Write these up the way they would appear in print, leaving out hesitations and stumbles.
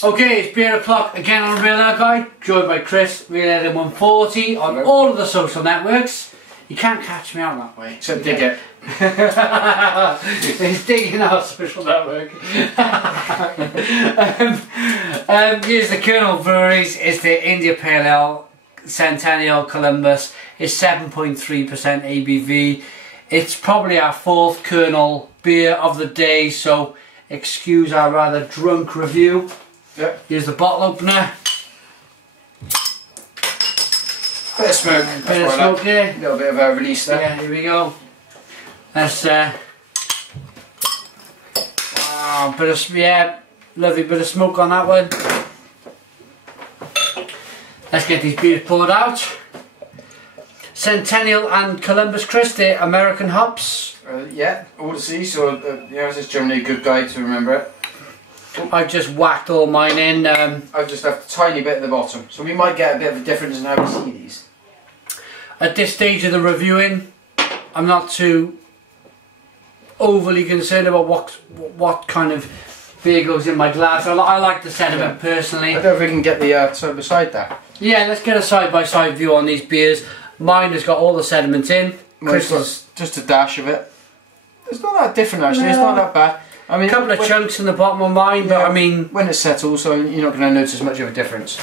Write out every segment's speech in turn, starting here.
Okay, it's beer o'clock again on Real Ale Guy, joined by Chris, Real Ale 140 on all of the social networks. You can't catch me out that way. Except dig it. He's digging our social network. Here's the Kernel Breweries. It's the India Pale Ale, Centennial, Columbus. It's 7.3% ABV. It's probably our fourth Kernel beer of the day, so excuse our rather drunk review. Yep. Here's the bottle opener. Bit of smoke. Bit of smoke there. A little bit of a release there. Yeah, here we go. That's bit of, yeah, lovely bit of smoke on that one. Let's get these beers poured out. Centennial and Columbus, Chris, they're American hops. Yeah, all to see. So yeah, it's generally a good guide to remember it. I've just whacked all mine in. I've just left a tiny bit at the bottom, so we might get a bit of a difference in how we see these. At this stage of the reviewing, I'm not too overly concerned about what kind of beer goes in my glass. I like the sentiment personally. I don't know if we can get the side by side there. Yeah, let's get a side-by-side view on these beers. Mine has got all the sediment in. Chris, just a dash of it. It's not that different actually. No. It's not that bad. I mean, a couple of chunks in the bottom of mine, yeah, but I mean, when it settles, so you're not going to notice much of a difference.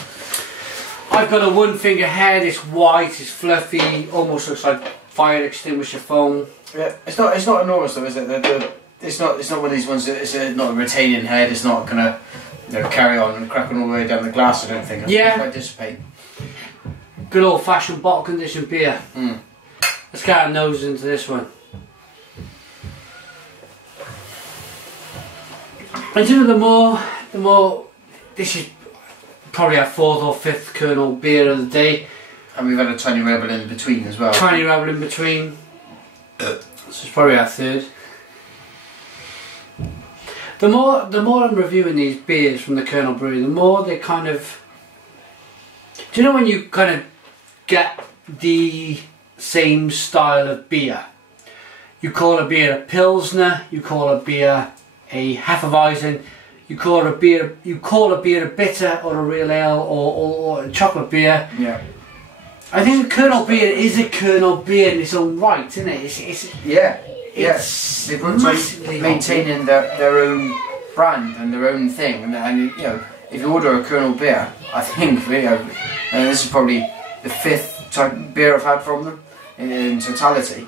I've got a one-finger head. It's white. It's fluffy. Almost looks like fire extinguisher foam. Yeah, it's not enormous though, is it? It's not one of these ones that it's not a retaining head. It's not going to carry on and crack on all the way down the glass. I don't think. Yeah. It might dissipate. Good old-fashioned bottle-conditioned beer. Mm. Let's get our nose into this one. And you know, the more, this is probably our fourth or fifth Kernel beer of the day. And we've had a tiny rebel in between as well. Tiny rebel in between. This is probably our third. The more I'm reviewing these beers from the Kernel Brewery, the more they kind of... Do you know when you kind of get the same style of beer? You call a beer a Pilsner, you call a beer a Hefeweizen, you call a beer a bitter or a real ale or a chocolate beer. Yeah. I think a Kernel beer is a Kernel beer in its own right, isn't it? It's They've got maintaining their own brand and their own thing, and you know, if you order a Kernel beer, I think this is probably the fifth type of beer I've had from them in totality.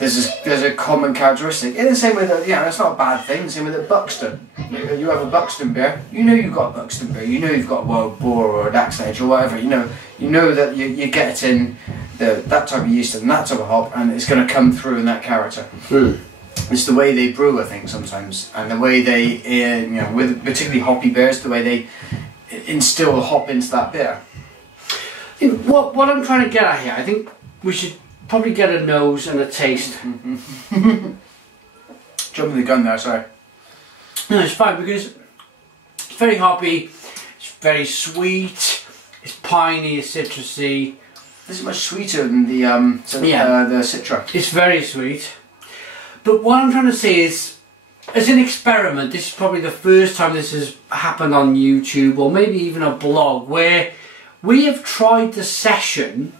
There's a common characteristic. In the same way that, it's not a bad thing. The same way that Buxton. You have a Buxton beer, you know you've got a Buxton beer. You know you've got a Wild Boar or a Dax Edge or whatever. You know that you're getting that type of yeast and that type of hop, and it's going to come through in that character. Mm. It's the way they brew, I think, sometimes, and the way they, with particularly hoppy beers, the way they instill the hop into that beer. What I'm trying to get at here, I think we should probably get a nose and a taste. Jumping the gun there, sorry. No, it's fine because it's very hoppy, it's very sweet, it's piney, it's citrusy. This is much sweeter than the Citra. It's very sweet. But what I'm trying to say is, as an experiment, this is probably the first time this has happened on YouTube or maybe even a blog where we have tried the session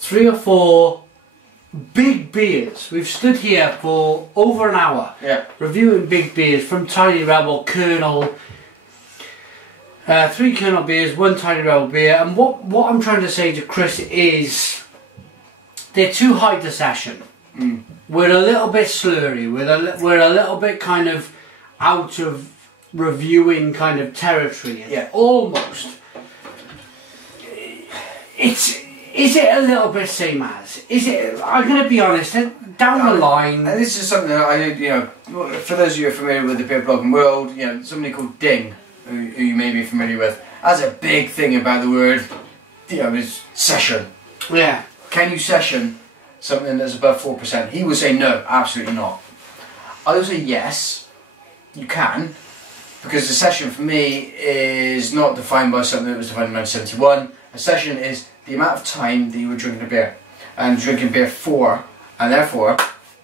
3 or 4 big beers. We've stood here for over an hour reviewing big beers from Tiny Rebel, Kernel, 3 Kernel beers, 1 Tiny Rebel beer, and what I'm trying to say to Chris is they're too high to session. Mm. We're a little bit slurry, we're a little bit kind of out of reviewing kind of territory. Yeah. Almost. Is it a little bit same as? Is it? I'm going to be honest. Down the line, and this is something that I for those of you who are familiar with the beer blogging world, somebody called Ding, who you may be familiar with, has a big thing about the word, is session. Yeah. Can you session something that's above 4%? He would say no, absolutely not. I would say yes, you can, because the session for me is not defined by something that was defined in 1971. A session is the amount of time that you were drinking a beer and drinking beer for, and therefore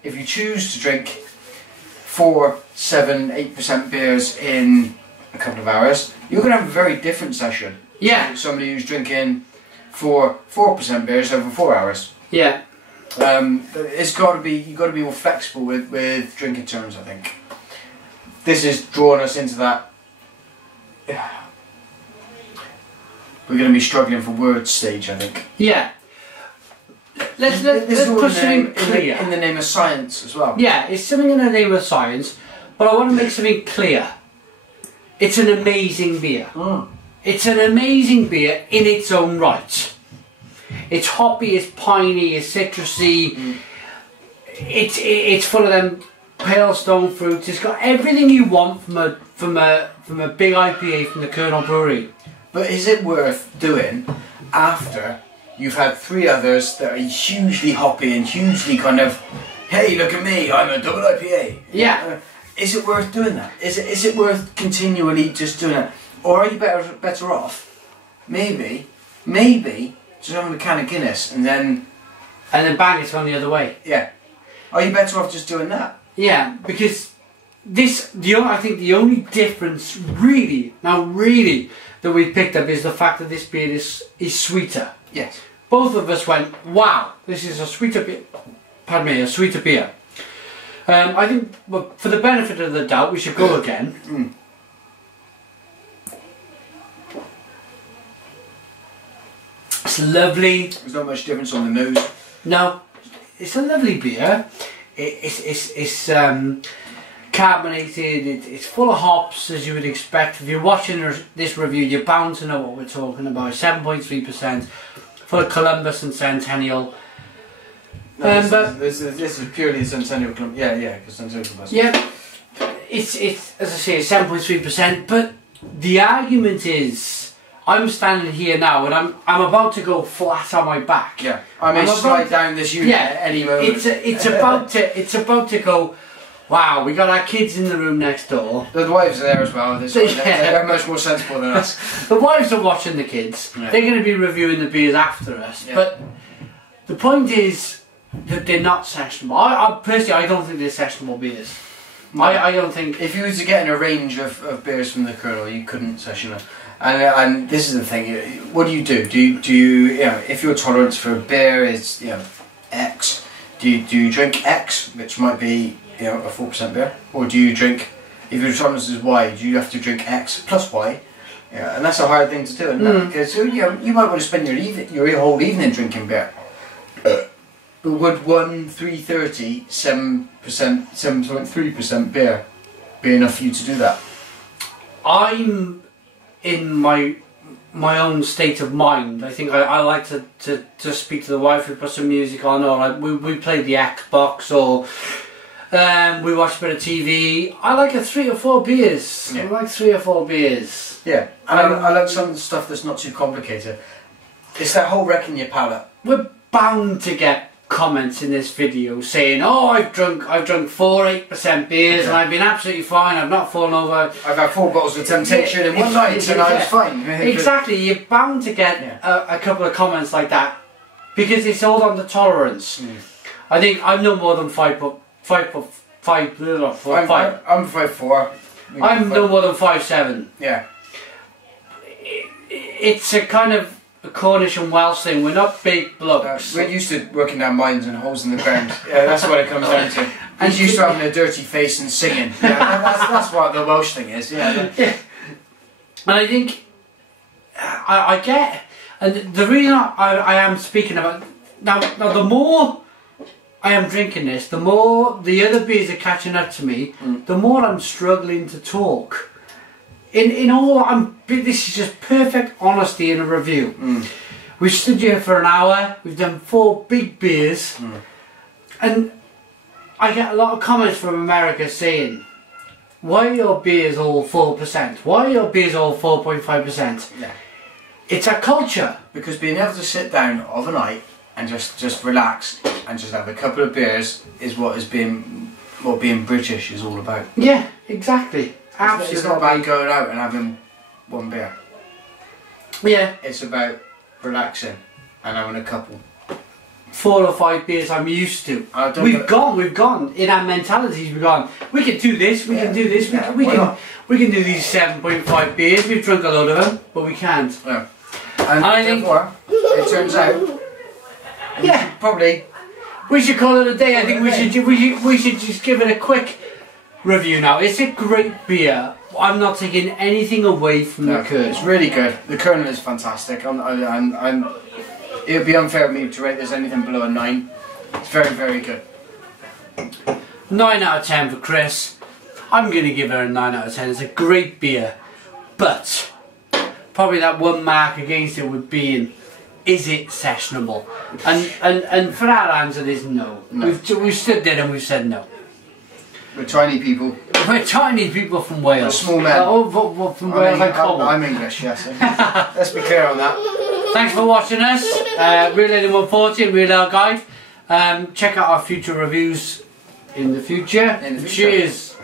if you choose to drink 4, 7, 8% beers in a couple of hours, you're going to have a very different session. Yeah. Somebody who's drinking 4% beers over 4 hours. Yeah. It's got to be, you've got to be more flexible with drinking terms, I think. This is drawing us into that. We're going to be struggling for words stage, I think. Yeah. Let's put something clear. In the name of science as well. Yeah, it's something in the name of science, but I want to make something clear. It's an amazing beer. Mm. It's an amazing beer in its own right. It's hoppy, it's piney, it's citrusy. Mm. It's full of them pale stone fruits. It's got everything you want from a big IPA from the Kernel Brewery. But is it worth doing after you've had 3 others that are hugely hoppy and hugely kind of, hey, look at me, I'm a double IPA. Yeah. Is it worth doing that? Is it worth continually just doing it? Or are you better off, maybe, just having a can of Guinness and then bang, it's gone the other way. Yeah. Are you better off just doing that? Yeah, because I think the only difference really that we picked up is the fact that this beer is sweeter. Yes. Both of us went, wow, this is a sweeter beer. Pardon me, a sweeter beer. I think, well, for the benefit of the doubt, we should go again. Mm. It's lovely. There's not much difference on the nose. No, it's a lovely beer. It's carbonated. It's full of hops, as you would expect. If you're watching this review, you're bound to know what we're talking about. 7.3%, full of Columbus and Centennial. No, this is purely Centennial. Yeah, because Centennial Columbus. Yeah, it's as I say, 7.3%. But the argument is, I'm standing here now and I'm about to go flat on my back. Yeah, I may slide down this unit at any moment. It's about to go. Wow, we got our kids in the room next door. The wives are there as well. They're much more sensible than us. The wives are watching the kids. Yeah. They're going to be reviewing the beers after us. Yeah. But the point is that they're not sessionable. I personally don't think they're sessionable beers. No. I don't think. If you were to get in a range of beers from the Kernel, you couldn't session them. And this is the thing. What do you do? Do you if your tolerance for a beer is X, do you drink X, which might be a 4% beer, or do you drink, if your tolerance is Y, do you have to drink X plus Y? Yeah, and that's a hard thing to do, isn't it? Because you might want to spend your whole evening drinking beer. But would 330 7.3% beer be enough for you to do that? I'm in my own state of mind. I think I like to speak to the wife. We put some music on, or we play the Xbox, or we watch a bit of TV. I like 3 or 4 beers. Yeah. I like 3 or 4 beers. Yeah, and I like some stuff that's not too complicated. It's that whole wrecking your palate. We're bound to get comments in this video saying, "Oh, I've drunk 4 8% beers and I've been absolutely fine. I've not fallen over. I've had 4 bottles of Temptation in one night and I was fine." Exactly, you're bound to get a couple of comments like that because it's all on the tolerance. I think I'm no more than 5'5". I'm 5'4". I'm no more than 5'7". Yeah. It's a kind of a Cornish and Welsh thing. We're not big blokes. We're used to working down mines and holes in the ground. Yeah, that's what it comes down to. And he's used to having a dirty face and singing. Yeah, that's what the Welsh thing is. Yeah. And I think I get, and the reason I am speaking about now the more I am drinking this, the more the other beers are catching up to me. The more I'm struggling to talk. In all, this is just perfect honesty in a review. We've stood here for an hour, we've done 4 big beers, and I get a lot of comments from America saying, why are your beers all 4%? Why are your beers all 4.5%? Yeah. It's a culture. Because being able to sit down of a night and just relax and just have a couple of beers is what being British is all about. Yeah, exactly. Absolutely. It's not about going out and having 1 beer. Yeah. It's about relaxing and having a couple. 4 or 5 beers I'm used to. We've gone in our mentalities. We've gone. We can do this. We can do this. We can do these 7.5 beers. We've drunk a lot of them, but we can't. Yeah. And I think it turns out. Probably. We should call it a day. I think we should just give it a quick review now. It's a great beer. I'm not taking anything away from the Kernel. It's really good. The Kernel is fantastic. It would be unfair of me to rate this anything below a 9. It's very, very good. 9 out of 10 for Chris. I'm going to give her a 9 out of 10. It's a great beer. But probably that one mark against it would be is it sessionable? And for our answer is no. We've stood there and we've said no. We're tiny people. We're tiny people from Wales. We're small men. From Wales and Cornwall. I'm English, yes. Let's be clear on that. Thanks for watching us. Real Lady 140 and Real Ale Guide. Check out our future reviews in the future. Cheers.